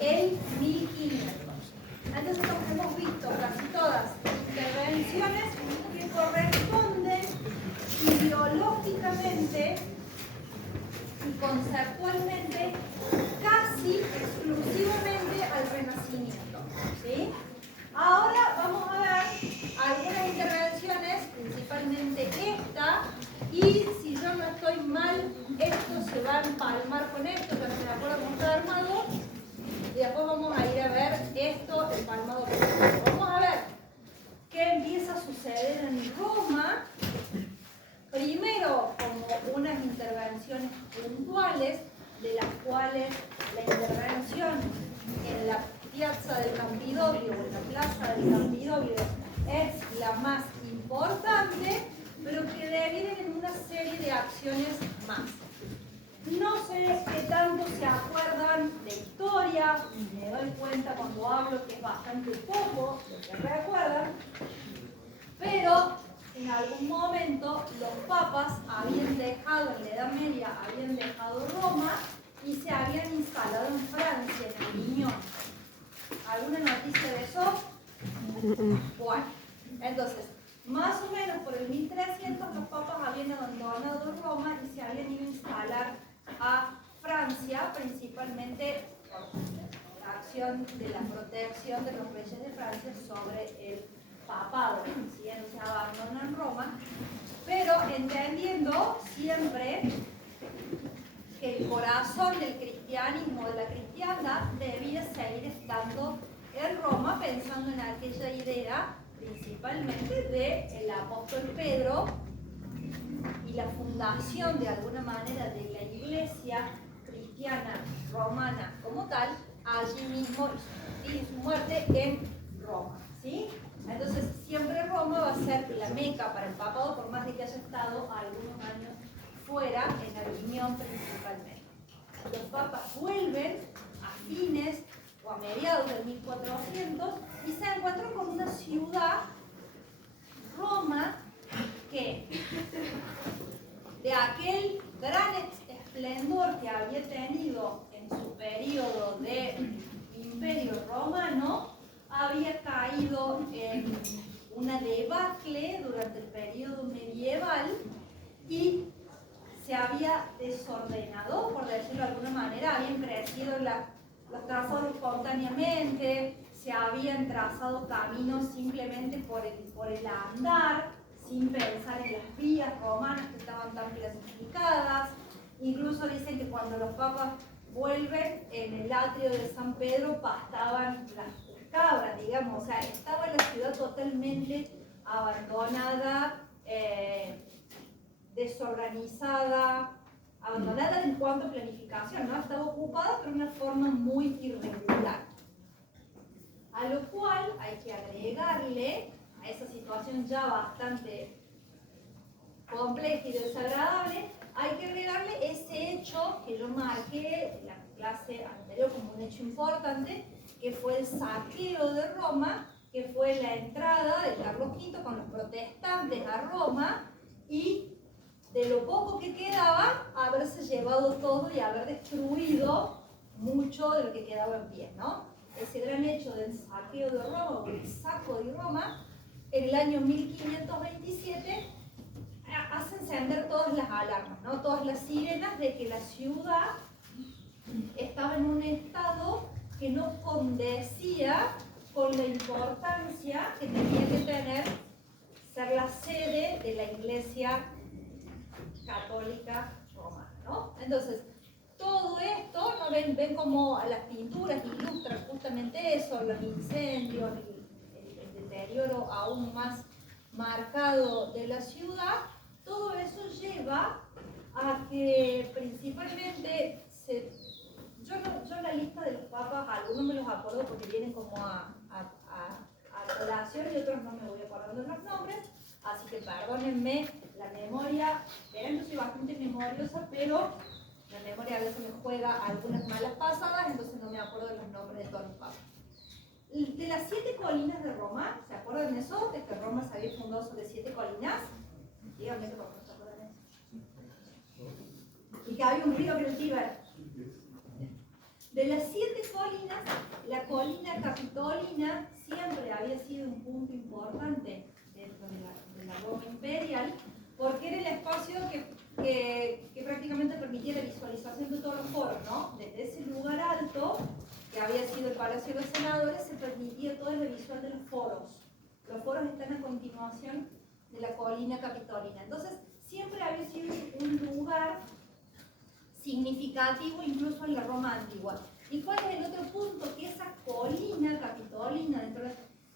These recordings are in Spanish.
el 1500. Entonces hemos visto casi todas intervenciones que corresponden ideológicamente y conceptualmente casi exclusivamente al Renacimiento, ¿sí? Ahora vamos a ver algunas intervenciones, principalmente esta, y si yo no estoy mal, esto se va a empalmar con esto, que me acuerdo cómo está armado, y después vamos a ir a ver esto empalmado con esto. Vamos a ver qué empieza a suceder en Roma. Primero, como unas intervenciones puntuales, de las cuales la intervención en la piazza del Campidoglio o en la plaza del Campidoglio es la más importante, pero que devienen en una serie de acciones más. No sé qué tanto se acuerdan de historia, me doy cuenta cuando hablo que es bastante poco lo que recuerdan, pero en algún momento los papas habían dejado, en la Edad Media, habían dejado Roma y se habían instalado en Francia, en Aviñón. ¿Alguna noticia de eso? Bueno, entonces, más o menos por el 1300 los papas habían abandonado Roma y se habían ido a instalar a Francia, principalmente por la acción de la protección de los reyes de Francia sobre el papado, ¿sí? Entonces abandonan Roma, pero entendiendo siempre que el corazón del cristianismo, de la cristiandad, debía seguir estando en Roma, pensando en aquella idea principalmente del apóstol Pedro y la fundación de alguna manera de la iglesia cristiana romana como tal, allí mismo, y su muerte en Roma, ¿sí? Entonces siempre Roma va a ser la meca para el papado, por más de que haya estado algunos años fuera, en Aviñón principalmente. Los papas vuelven a fines o a mediados del 1400 y se encuentran con una ciudad, Roma, que de aquel gran esplendor que había tenido en su periodo de imperio romano, había caído en una debacle durante el periodo medieval y se había desordenado, por decirlo de alguna manera, habían crecido los trazados espontáneamente, se habían trazado caminos simplemente por el andar, sin pensar en las vías romanas que estaban tan clasificadas. Incluso dicen que cuando los papas vuelven, en el atrio de San Pedro pastaban las cabras, digamos, o sea, estaba la ciudad totalmente abandonada, desorganizada, abandonada en cuanto a planificación, ¿no? Estaba ocupada pero de una forma muy irregular. A lo cual hay que agregarle a esa situación ya bastante compleja y desagradable, hay que agregarle ese hecho que yo marqué en la clase anterior como un hecho importante, que fue el saqueo de Roma, que fue la entrada de Carlos V con los protestantes a Roma y de lo poco que quedaba, haberse llevado todo y haber destruido mucho de lo que quedaba en pie, ¿no? Ese gran hecho del saqueo de Roma, o el saco de Roma, en el año 1527, hace encender todas las alarmas, ¿no? Todas las sirenas de que la ciudad estaba en un estado que no condecía con la importancia que tenía que tener ser la sede de la Iglesia católica romana, ¿no? Entonces, todo esto, ¿no? ven como las pinturas ilustran justamente eso, los incendios, el deterioro aún más marcado de la ciudad. Todo eso lleva a que principalmente yo la lista de los papas, algunos me los acuerdo porque vienen como a colación y otros no me voy acordando de los nombres, así que perdónenme la memoria. Verán, yo soy bastante memoriosa, pero la memoria a veces me juega algunas malas pasadas, entonces no me acuerdo de los nombres de todos los papas. De las 7 colinas de Roma, ¿se acuerdan de eso? De que Roma se había fundado sobre 7 colinas. Díganme que no se acuerdan de eso. Y que había un río que era el Tíber. De las 7 colinas, la colina capitolina siempre había sido un punto importante dentro de la Roma imperial, porque era el espacio que prácticamente permitía la visualización de todos los foros, ¿no? Desde ese lugar alto, que había sido el Palacio de los Senadores, se permitía toda la visual de los foros. Los foros están a continuación de la colina capitolina. Entonces, siempre había sido un lugar significativo incluso en la Roma antigua. ¿Y cuál es el otro punto? Que esa colina capitolina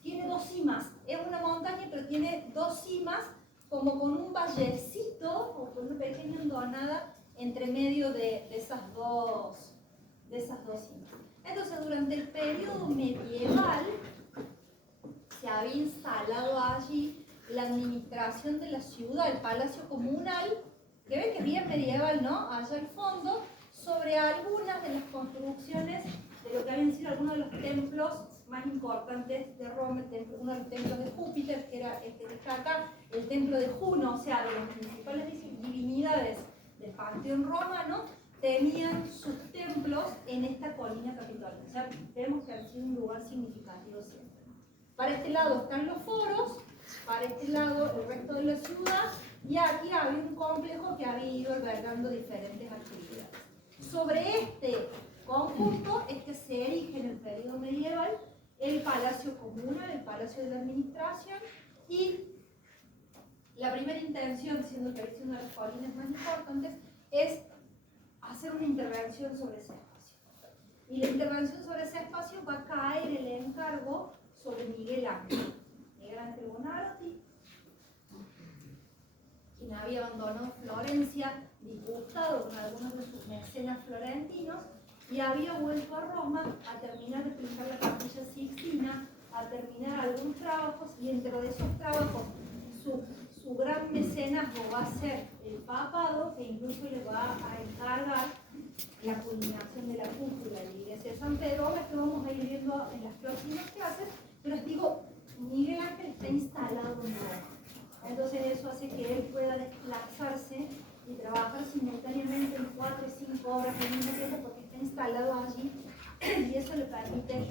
tiene 2 cimas. Es una montaña, pero tiene 2 cimas, como con un vallecito o con una pequeña hondonada entre medio de esas dos cimas. Entonces, durante el periodo medieval se había instalado allí la administración de la ciudad, el palacio comunal, que ven que es bien medieval, ¿no? Allá al fondo, sobre algunas de las construcciones de lo que habían sido algunos de los templos más importantes de Roma, uno de los templos de Júpiter, que era este que está acá, el templo de Juno, o sea, de las principales divinidades del panteón romano, tenían sus templos en esta colina capitolina. O sea, vemos que ha sido un lugar significativo siempre. Para este lado están los foros, para este lado el resto de la ciudad, y aquí había un complejo que había ido albergando diferentes actividades. Sobre este conjunto es que se erige en el periodo medieval el palacio comunal, el palacio de la administración, y la primera intención, siendo que es una de las colinas más importantes, es hacer una intervención sobre ese espacio. Y la intervención sobre ese espacio va a caer el encargo sobre Miguel Ángel. Miguel Ángel Buonarroti, quien había abandonado Florencia, disgustado con algunos de sus mecenas florentinos, y había vuelto a Roma a terminar de pintar la Capilla Sixtina, a terminar algunos trabajos, y dentro de esos trabajos su gran mecenazgo va a ser el papado, que incluso le va a encargar la culminación de la cúpula de la iglesia de San Pedro. Ahora que vamos a ir viendo en las próximas clases, pero les digo, Miguel Ángel está instalado en Roma. Entonces eso hace que él pueda desplazarse y trabajar simultáneamente en 4 y 5 obras al mismo tiempo, porque está instalado allí y eso le permite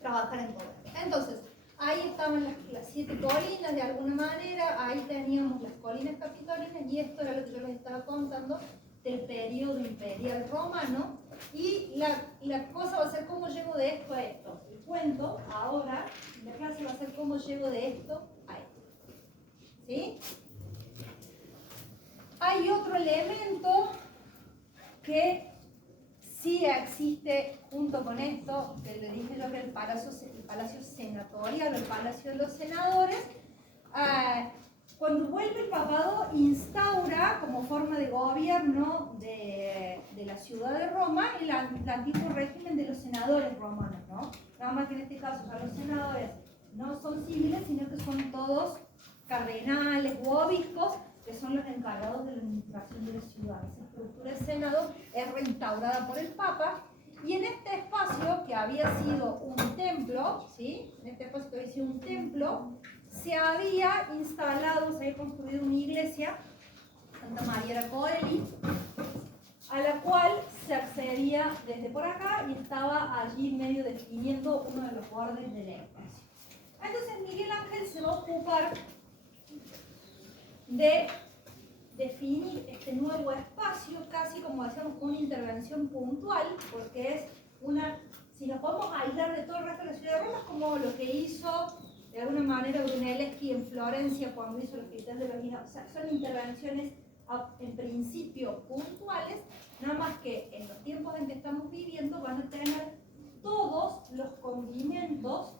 trabajar en todo. Entonces, ahí estaban las 7 colinas de alguna manera, ahí teníamos las colinas capitolinas, y esto era lo que yo les estaba contando del periodo imperial romano. Y la cosa va a ser cómo llego de esto a esto. El cuento ahora, la clase va a ser cómo llego de esto a esto. ¿Sí? Hay otro elemento que sí existe junto con esto, que le dije yo, que el palacio senatorial, el palacio de los senadores. Cuando vuelve el papado, instaura como forma de gobierno de la ciudad de Roma el antiguo régimen de los senadores romanos, ¿no? Nada más que en este caso ya los senadores no son civiles, sino que son todos cardenales u obispos, que son los encargados de la administración de la ciudad. Esa estructura del Senado es reinstaurada por el Papa, y en este espacio que había sido un templo, ¿sí? En este espacio que había sido un templo, se había instalado, se había construido una iglesia, Santa María la Coeli, a la cual se accedía desde por acá y estaba allí medio definiendo uno de los bordes del espacio. Entonces Miguel Ángel se va a ocupar de definir este nuevo espacio, casi como hacemos una intervención puntual, porque es una, si nos podemos aislar de todo el resto de la ciudad de Roma, es como lo que hizo de alguna manera Brunelleschi en Florencia cuando hizo los cristales de Berlín. O sea, son intervenciones en principio puntuales, nada más que en los tiempos en que estamos viviendo van a tener todos los condimentos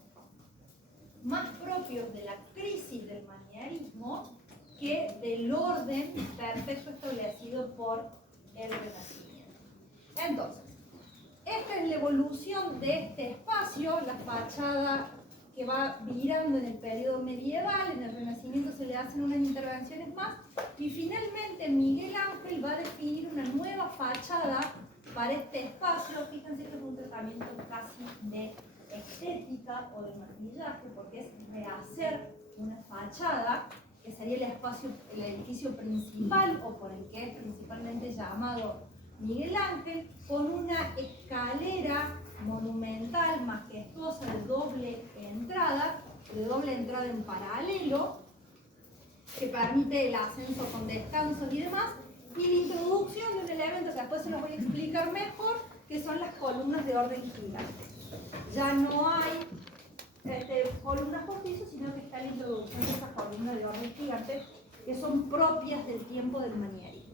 más propios de la crisis del manierismo que del orden perfecto establecido por el Renacimiento. Entonces, esta es la evolución de este espacio, la fachada que va virando en el periodo medieval. En el Renacimiento se le hacen unas intervenciones más, y finalmente Miguel Ángel va a definir una nueva fachada para este espacio. Fíjense que es un tratamiento casi de estética o de maquillaje, porque es rehacer una fachada, que sería el espacio, el edificio principal, o por el que es principalmente llamado Miguel Ángel con una escalera monumental, majestuosa, de doble entrada en paralelo, que permite el ascenso con descansos y demás, y la introducción de un elemento que después se los voy a explicar mejor, que son las columnas de orden gigante. Ya no hay columnas postizas, sino que está la introducción de esas columnas de orden gigante, que son propias del tiempo del manierismo.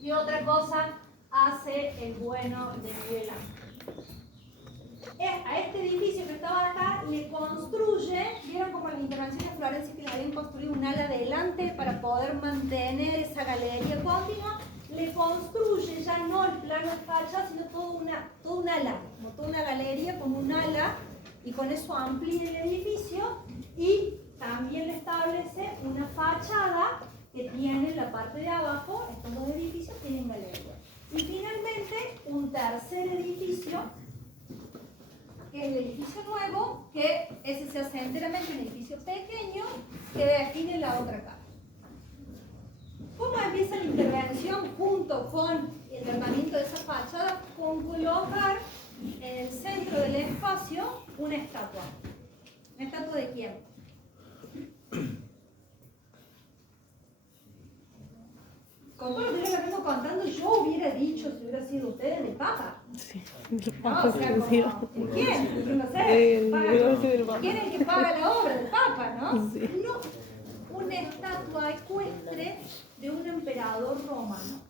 Y otra cosa hace el bueno de Miguel Ángel. A este edificio que estaba acá le construye, vieron como en la intervención de Florencia que le habían construido un ala adelante para poder mantener esa galería continua, le construye ya no el plano de fachada, sino todo un ala, como toda una galería con un ala, y con eso amplía el edificio, y también le establece una fachada que tiene en la parte de abajo. Estos dos edificios tienen galería. Y finalmente un tercer edificio, que es el edificio nuevo, que ese se hace enteramente un edificio pequeño que define la otra cara. ¿Cómo empieza la intervención junto con el tratamiento de esa fachada? Con colocar en el centro del espacio una estatua. ¿Una estatua de quién? Con todo lo que yo les vengo contando, yo hubiera dicho, si hubiera sido ustedes, del Papa. Sí, No, o sea, como, ¿quién? No sé. ¿Quién es el que paga la obra? Del Papa, ¿no? Sí. No, una estatua ecuestre de un emperador romano,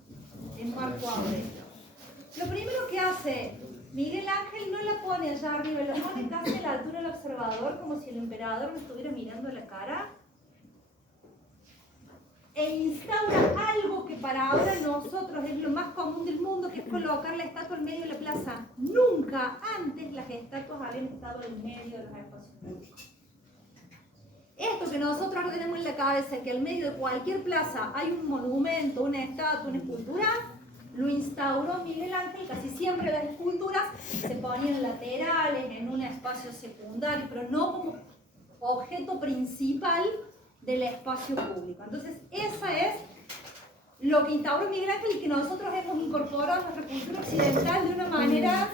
en Marco Aurelio. Lo primero que hace Miguel Ángel no la pone allá arriba, la pone casi a la altura del observador, como si el emperador me estuviera mirando la cara, e instaura algo que para ahora nosotros es lo más común del mundo, que es colocar la estatua en medio de la plaza. Nunca antes las estatuas habían estado en medio de los espacios públicos. Esto que nosotros ahora tenemos en la cabeza, que al medio de cualquier plaza hay un monumento, una estatua, una escultura, lo instauró Miguel Ángel. Casi siempre las esculturas se ponían laterales, en un espacio secundario, pero no como objeto principal del espacio público. Entonces, esa es lo que instauró Miguel Ángel y que nosotros hemos incorporado a nuestra cultura occidental de una manera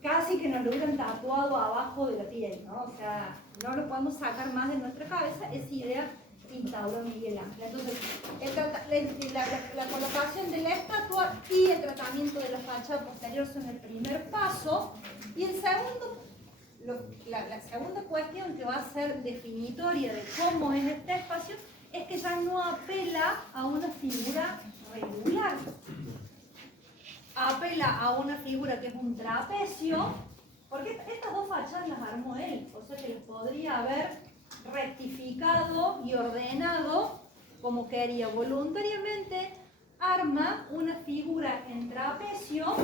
casi que nos lo hubieran tatuado abajo de la piel, ¿no? O sea, no lo podemos sacar más de nuestra cabeza. Esa idea instauró Miguel Ángel. Entonces, la colocación de la estatua y el tratamiento de la fachada posterior son el primer paso. Y el segundo, la segunda cuestión que va a ser definitoria de cómo es este espacio es que ya no apela a una figura regular. Apela a una figura que es un trapecio, porque estas dos fachadas las armó él, o sea que las podría haber rectificado y ordenado como quería. Voluntariamente arma una figura en trapecio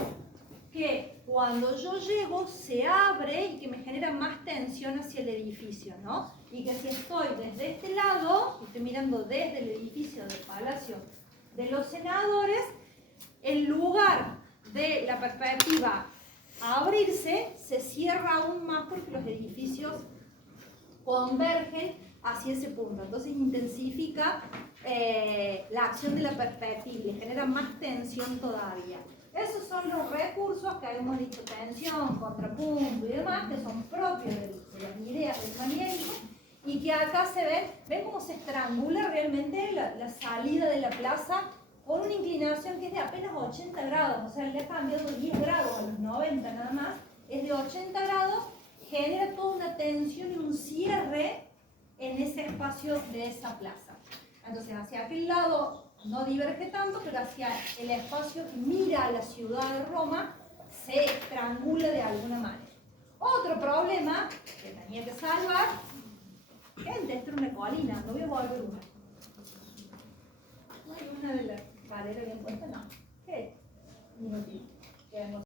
que cuando yo llego se abre y que me genera más tensión hacia el edificio, ¿no? Y que si estoy desde este lado, estoy mirando desde el edificio del Palacio de los Senadores, en lugar de la perspectiva a abrirse, se cierra aún más porque los edificios convergen hacia ese punto. Entonces intensifica la acción de la perspectiva y genera más tensión todavía. Esos son los recursos que habíamos dicho: tensión, contrapunto y demás, que son propios de las ideas del manierismo, y que acá se ven cómo se estrangula realmente la salida de la plaza con una inclinación que es de apenas 80 grados, o sea, le ha cambiado 10 grados a los 90 nada más, es de 80 grados, genera toda una tensión y un cierre en ese espacio de esa plaza. Entonces, hacia aquel lado no diverge tanto, pero hacia el espacio que mira a la ciudad de Roma se estrangula de alguna manera. Otro problema que tenía que salvar: gente, esto era una colina, no voy a volver una. No hay una de las paredes bien puestas, no. ¿Qué? Inútil.